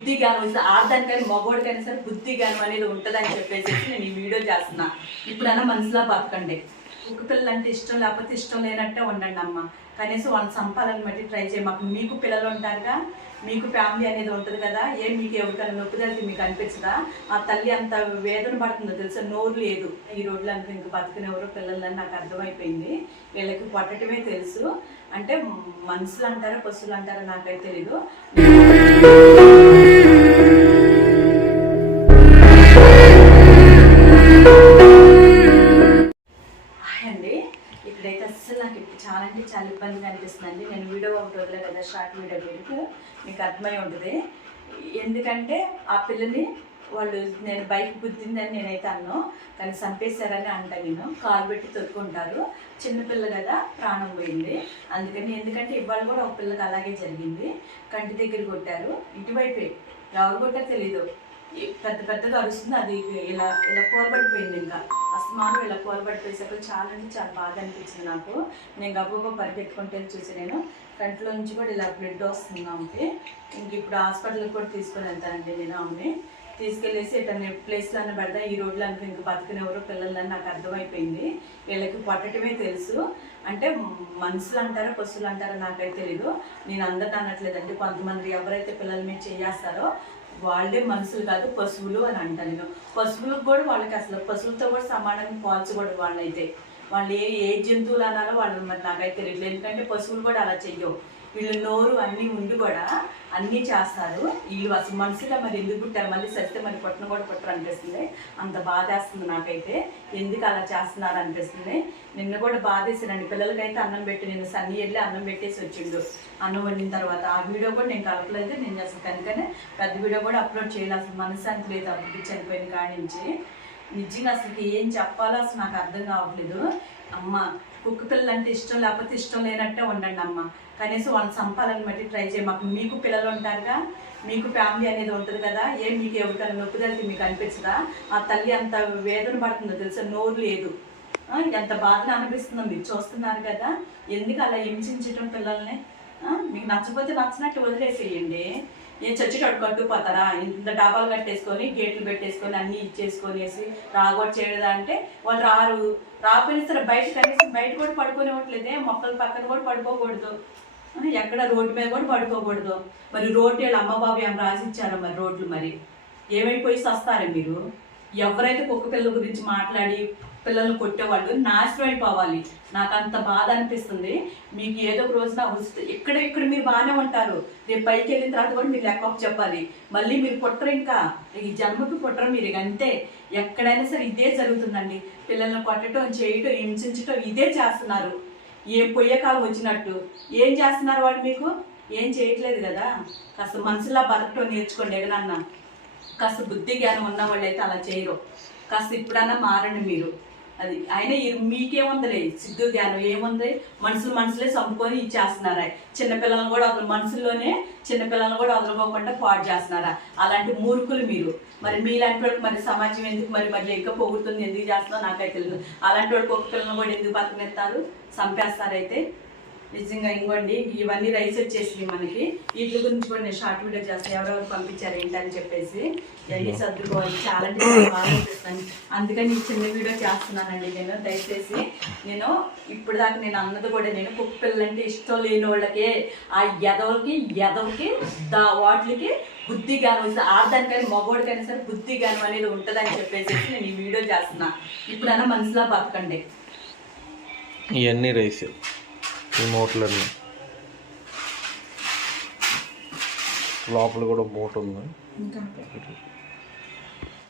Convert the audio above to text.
బుద్ధి జ్ఞానం ఆడదానికని మగవాడికైనా సరే బుద్ధి జ్ఞానం అనేది ఉంటుందని చెప్పేసి నేను ఈ వీడియో చేస్తున్నా. ఇప్పుడన్నా మనసులో బతకండి. కుక్క పిల్లలు అంటే ఇష్టం లేకపోతే ఇష్టం లేనట్టే ఉండండి అమ్మ. కనీసం వాళ్ళని సంపాలని బట్టి ట్రై చేయమాకు మీకు పిల్లలు ఉంటారుగా మీకు ఫ్యామిలీ అనేది ఉంటుంది కదా ఏం మీకు ఎవరికైనా నొప్పి తగ్గితే మీకు అనిపించదా? ఆ తల్లి అంత వేదన పడుతుందో తెలుసా? నోరు లేదు. ఈ రోజులు అంతా ఇంక బతుకునేవరో పిల్లలని నాకు అర్థమైపోయింది. వీళ్ళకి పట్టటమే తెలుసు. అంటే మనుషులు అంటారా పశువులు అంటారా నాకైతే తెలీదు. అనిపిస్తుందండి. నేను వీడియో ఒకటి వదిలే కదా షార్ట్ వీడియో మీకు మీకు అర్థమై ఉంటుంది. ఎందుకంటే ఆ పిల్లని వాళ్ళు నేను బైక్ గుద్దిందని నేనైతే అన్ను. కానీ చంపేశారని అంట నేను. కాలు పెట్టి తొక్కుంటారు చిన్నపిల్ల కదా ప్రాణం పోయింది. అందుకని ఎందుకంటే ఇవాళ కూడా ఒక పిల్లకి అలాగే జరిగింది. కంటి దగ్గర కొట్టారు. ఇటువైపే. ఎవరు కొట్టారు తెలీదు. పెద్ద పెద్దగా అరుస్తుంది. అది ఇలా ఇలా కూరబడిపోయింది ఇంకా. అస్మాను ఇలా కూరబడిపోయేసరికి చాలా అంటే చాలా బాగా అనిపించింది నాకు. నేను గబ్బగా పరిగెత్తుకుంటే చూసి నేను కంట్లో నుంచి కూడా ఇలా బ్లడ్ వస్తుంది ఆమెకి. ఇంక ఇప్పుడు హాస్పిటల్కి కూడా తీసుకొని వెళ్తానండి నేను ఆమెని. తీసుకెళ్ళేసి ఇతన్ని ప్లేస్లో పెడతా ఈ రోడ్లు అనుకో ఇంక బతికినెవరో పిల్లలని నాకు అర్థమైపోయింది. వీళ్ళకి పట్టటమే తెలుసు. అంటే మనుషులు అంటారా పశువులు అంటారా నాకైతే తెలీదు. నేను అందరిని అనట్లేదండి. కొంతమంది ఎవరైతే పిల్లల మీద చేస్తారో వాళ్ళే మనుషులు కాదు పశువులు అని అంటాను నేను. పశువులకు కూడా వాళ్ళకి అసలు పశువులతో కూడా సమానంగా పోల్చకూడదు వాళ్ళైతే. వాళ్ళు ఏ ఏ జంతువులు అనాలో వాళ్ళు మరి నాకైతే తెలియదు ఎందుకంటే పశువులు కూడా అలా చెయ్యవు. వీళ్ళు నోరు అన్నీ ఉండి కూడా అన్నీ చేస్తారు. వీళ్ళు అసలు మనుషుగా మరి ఎందుకు పుట్టారు? మళ్ళీ సరితే మరి పుట్టిన కూడా పుట్టరు అనిపిస్తుంది. అంత బాధేస్తుంది నాకైతే. ఎందుకు అలా చేస్తున్నారు అనిపిస్తుంది. నిన్న కూడా బాధేసానండి పిల్లలకైతే అన్నం పెట్టి నేను సన్ని వెళ్ళి అన్నం పెట్టేసి వచ్చిండు. అన్నం వండిన తర్వాత ఆ వీడియో కూడా నేను కలపలేదు. నేను అసలు కనుకనే పెద్ద వీడియో కూడా అప్లోడ్ చేయాలి. అసలు మనశ్శాంతి లేదు. అప్పుడు చనిపోయిన కాడి నుంచి. నిజంగా అసలు ఏం చెప్పాలో అసలు నాకు అర్థం కావట్లేదు. అమ్మ కుక్క పిల్లలు అంటే ఇష్టం లేకపోతే ఇష్టం లేనట్టే ఉండండి అమ్మ. కనీసం వాళ్ళని సంపాలని బట్టి ట్రై చేయమాకు మీకు పిల్లలు ఉంటారుగా మీకు ఫ్యామిలీ అనేది ఉంటుంది కదా ఏం మీకు ఎవరికైనా నొప్పి తగ్గితే మీకు అనిపించదా? ఆ తల్లి అంత వేదన పడుతుందో తెలుసా? నోరు లేదు. ఎంత బాధను అనిపిస్తుందో మీరు చూస్తున్నారు కదా. ఎందుకు అలా హింసించటం పిల్లల్ని? మీకు నచ్చపోతే నచ్చినట్టు వదిలేసేయండి. ఏ చచ్చేటట్టు కట్టుకుపోతారా ఇంత డాబాలు కట్టేసుకొని గేట్లు పెట్టేసుకొని అన్నీ ఇచ్చేసుకొనేసి రాగొట్టు చేయదా అంటే వాళ్ళు రారు. రాకపోయినా సరే బయట కనీసం బయట కూడా పడుకునేవట్లేదే మొక్కల పక్కన కూడా పడుకోకూడదు. ఎక్కడ రోడ్డు మీద కూడా పడుకోకూడదు. మరి రోడ్డు వీళ్ళ అమ్మబాబు ఏం రాసిచ్చారో మరి రోడ్లు మరి? ఏమైపోయి సస్తారా మీరు? ఎవరైతే కుక్క పిల్లల గురించి మాట్లాడి పిల్లల్ని కొట్టేవాళ్ళు నాశనం అయిపోవాలి. నాకు అంత బాధ అనిపిస్తుంది. మీకు ఏదో ఒక రోజున వస్తే ఇక్కడ ఇక్కడ మీరు బాగానే ఉంటారు. రేపు పైకి వెళ్ళిన తర్వాత కూడా మీరు లెక్క చెప్పాలి. మళ్ళీ మీరు పుట్టరు ఇంకా. ఈ జన్మకి పుట్టరు మీరు అంతే ఎక్కడైనా సరే ఇదే జరుగుతుందండి. పిల్లల్ని కొట్టడం చేయటం హింసించటం ఇదే చేస్తున్నారు. ఏం పొయ్యే కాలం వచ్చినట్టు. ఏం చేస్తున్నారు వాళ్ళు మీకు? ఏం చేయట్లేదు కదా. కాస్త మనసులా బతకటం నేర్చుకోండి ఎగనన్నా. కాస్త బుద్ధి జ్ఞానం ఉన్న వాళ్ళు అయితే అలా చేయరు. కాస్త ఇప్పుడన్నా మారండి మీరు. అది అయినా ఈ- మీకేముందిలే? సిద్ధు జ్ఞానం ఏముంది? మనుషులు మనుషులే చంపుకొని ఇచ్చేస్తున్నారా. చిన్నపిల్లలను కూడా వదల మనుషుల్లోనే చిన్నపిల్లలను కూడా వదలకోకుండా పాడు చేస్తున్నారా? అలాంటి మూర్ఖులు మీరు. మరి మీలాంటి వాళ్ళకి మరి సమాజం ఎందుకు మరి మరి ఇంకా పొగుడుతుంది? ఎందుకు చేస్తుందో నాకైతే తెలియదు అలాంటి వాళ్ళకి ఒక పిల్లలను కూడా ఎందుకు బతకనెత్తారు చంపేస్తారైతే? నిజంగా ఇంకోండి ఇవన్నీ రైస్ వచ్చేసి మనకి. వీటి గురించి కూడా నేను షార్ట్ వీడియో చేస్తే ఎవరెవరు పంపించారు ఏంటని చెప్పేసి. ఇవన్నీ సర్దుకోవాలి. చాలా అంటే అందుకని ఈ చిన్న వీడియో చేస్తున్నానండి నేను. దయచేసి నేను ఇప్పుడు దాకా నేను అన్నది కూడా నేను కుక్క అంటే ఇష్టం లేని వాళ్ళకి ఆ ఎదవలకి ఎదవకి దా వాటికి బుద్ధి జ్ఞానం వస్తుంది ఆడదానికైనా మగోడికైనా సరే బుద్ధి జ్ఞానం అనేది ఉంటుందని చెప్పేసి నేను ఈ వీడియో చేస్తున్నా. ఇప్పుడన్నా మనసులో బతకండి. ఇవన్నీ రైస్. ఈ మూటలన్నీ. లోపల కూడా మూట ఉంది.